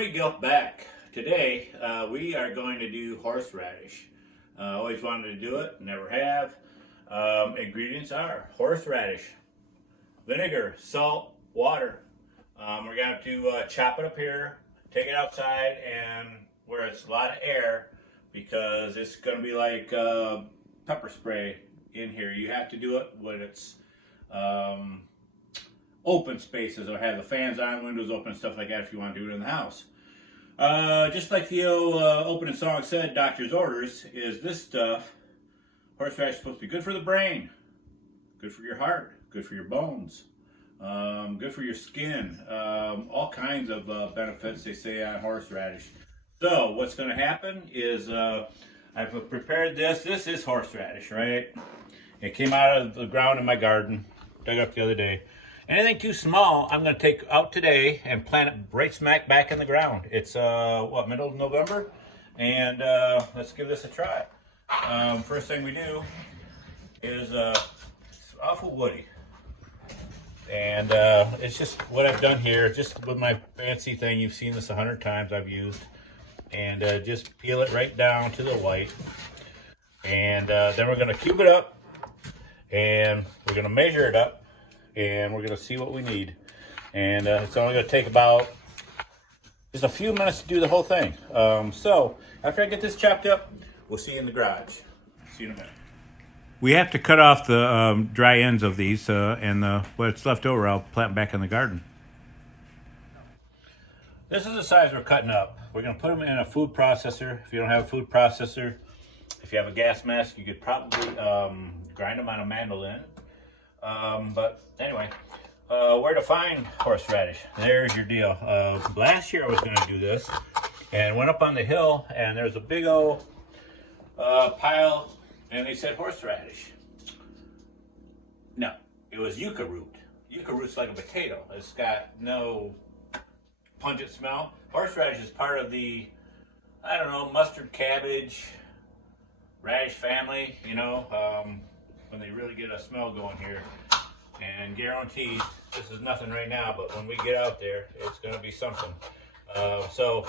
Gourmet GILF back. Today we are going to do horseradish. Always wanted to do it, never have. Ingredients are horseradish, vinegar, salt, water. We're going to chop it up here, take it outside and where it's a lot of air because it's going to be like pepper spray in here. You have to do it when it's open spaces or have the fans on, windows open, stuff like that if you want to do it in the house. Just like the opening song said, doctor's orders, is this stuff, horseradish is supposed to be good for the brain, good for your heart, good for your bones, good for your skin, all kinds of benefits they say on horseradish. So what's going to happen is I've prepared this. This is horseradish, right? It came out of the ground in my garden, dug up the other day. Anything too small, I'm going to take out today and plant it right smack back in the ground. It's, middle of November? And let's give this a try. First thing we do is, it's awful woody. And it's just what I've done here, just with my fancy thing. You've seen this 100 times I've used. And just peel it right down to the white. And then we're going to cube it up. And we're going to measure it up. And we're going to see what we need. And it's only going to take about just a few minutes to do the whole thing. So after I get this chopped up, we'll see you in the garage. See you in a minute. We have to cut off the dry ends of these, and what's left over I'll plant back in the garden. This is the size we're cutting up. We're going to put them in a food processor. If you don't have a food processor, if you have a gas mask, you could probably grind them on a mandolin. But anyway, where to find horseradish? There's your deal. Last year I was going to do this and went up on the hill and there's a big old pile and they said horseradish. No, it was yucca root. Yucca root's like a potato. It's got no pungent smell. Horseradish is part of the, I don't know, mustard, cabbage, radish family, you know, when they really get a smell going here. And guaranteed, this is nothing right now, but when we get out there, it's going to be something. So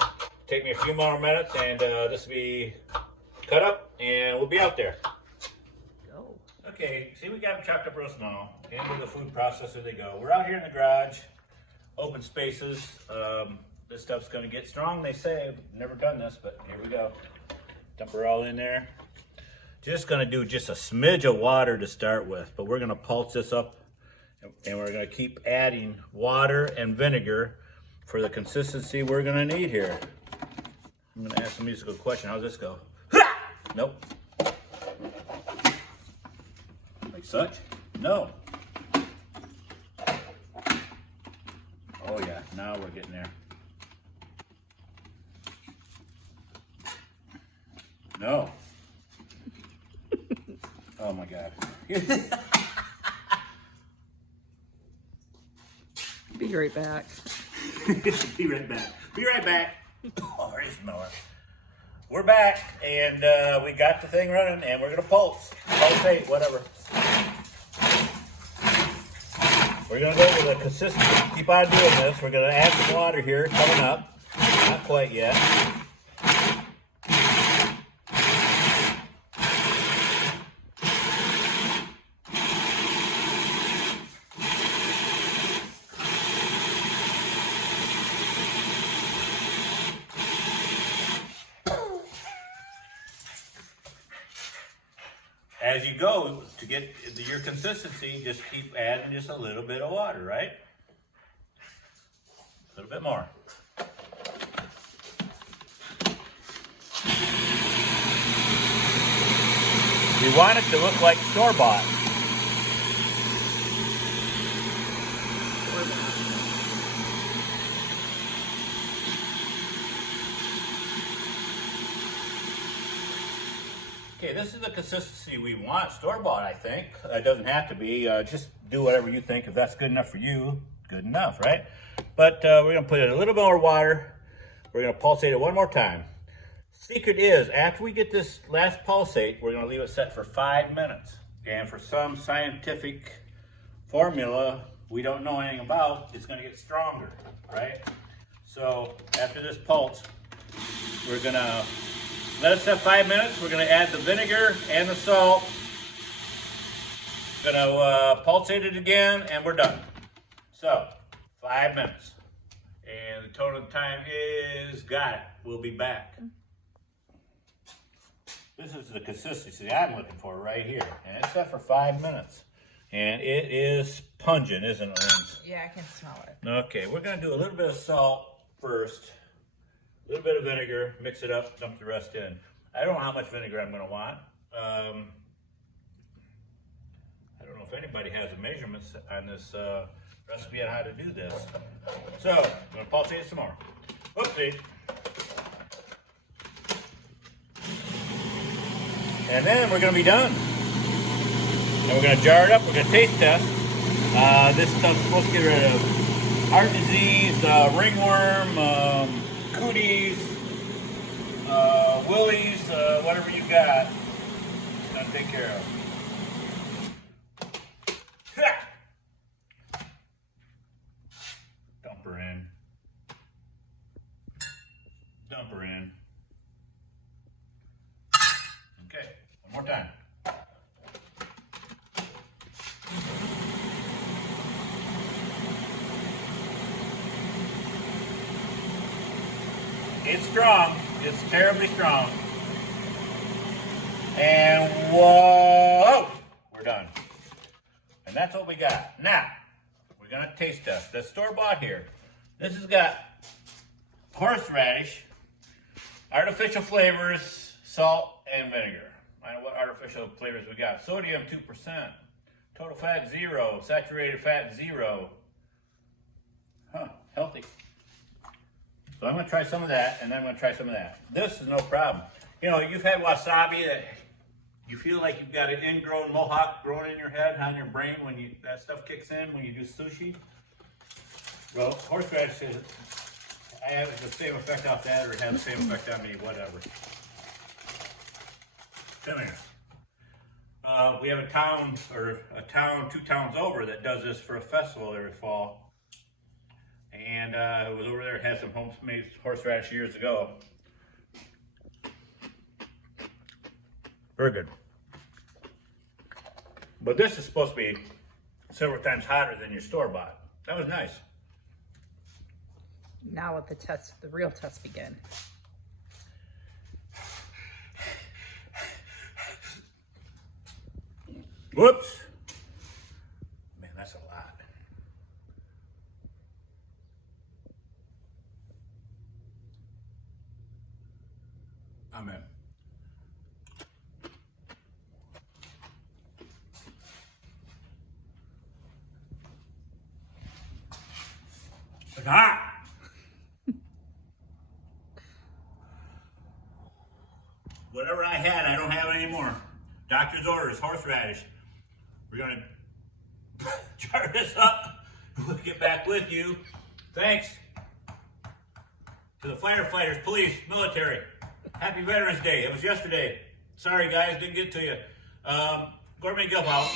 take me a few more minutes and this will be cut up and we'll be out there. Go. Okay, see we got them chopped up real small. Into the food processor they go. We're out here in the garage, open spaces. This stuff's going to get strong, they say. I've never done this, but here we go. Dump her all in there. Just going to do just a smidge of water to start with, but we're going to pulse this up and we're going to keep adding water and vinegar for the consistency we're going to need here. I'm going to ask a musical question. How's this go? Nope. Like such? No. Oh yeah, now we're getting there. No. Oh my God. Be right back. Be right back. Be right back. Oh, there's Miller. We're back and we got the thing running and we're gonna pulse. Pulsate, whatever. We're gonna go with a consistent, keep on doing this. We're gonna add some water here coming up. Not quite yet. As you go, to get your consistency, just keep adding just a little bit of water, right? A little bit more. We want it to look like store-bought. Okay, this is the consistency we want, store-bought, I think. It doesn't have to be. Just do whatever you think. If that's good enough for you, good enough, right? But we're going to put in a little more water. We're going to pulsate it one more time. Secret is, after we get this last pulsate, we're going to leave it set for 5 minutes. And for some scientific formula we don't know anything about, it's going to get stronger, right? So after this pulse, we're gonna let it set 5 minutes. We're gonna add the vinegar and the salt. Gonna pulsate it again, and we're done. So 5 minutes, and the total time is got it. We'll be back. This is the consistency I'm looking for right here, and it's set for 5 minutes, and it is pungent, isn't it, Linz? Yeah, I can smell it. Okay, we're gonna do a little bit of salt first, a little bit of vinegar, mix it up, dump the rest in. I don't know how much vinegar I'm gonna want. I don't know if anybody has the measurements on this recipe on how to do this. So, I'm gonna pulsate it some more. Oopsie. And then we're gonna be done. And we're gonna jar it up, we're gonna taste test. This stuff's supposed to get rid of heart disease, ringworm, cooties, willies, whatever you got. It's gonna take care of. Dump her in. Dump her in. Okay, one more time. It's strong. It's terribly strong. And whoa! We're done. And that's what we got. Now, we're going to taste test. That's store-bought here. This has got horseradish, artificial flavors, salt, and vinegar. I know what artificial flavors we got. Sodium, 2%. Total fat, 0. Saturated fat, 0. Huh, healthy. So I'm going to try some of that, and then I'm going to try some of that. This is no problem. You know, you've had wasabi that you feel like you've got an ingrown mohawk growing in your head, on your brain, when that stuff kicks in when you do sushi. Well, horseradish is, I have the same effect off that, or it has the same effect on me, whatever. Come here. We have a town 2 towns over that does this for a festival every fall. And it was over there, it had some homemade horseradish years ago. Very good. But this is supposed to be several times hotter than your store-bought. That was nice. Now let the real test begin. Whoops. Man, that's a lot. I'm in. It's hot. Whatever I had, I don't have it anymore. Doctor's orders, horseradish. We're gonna jar this up. We'll get back with you. Thanks to the firefighters, police, military. Happy Veterans Day. It was yesterday. Sorry guys, didn't get to you. Gourmet GILF out.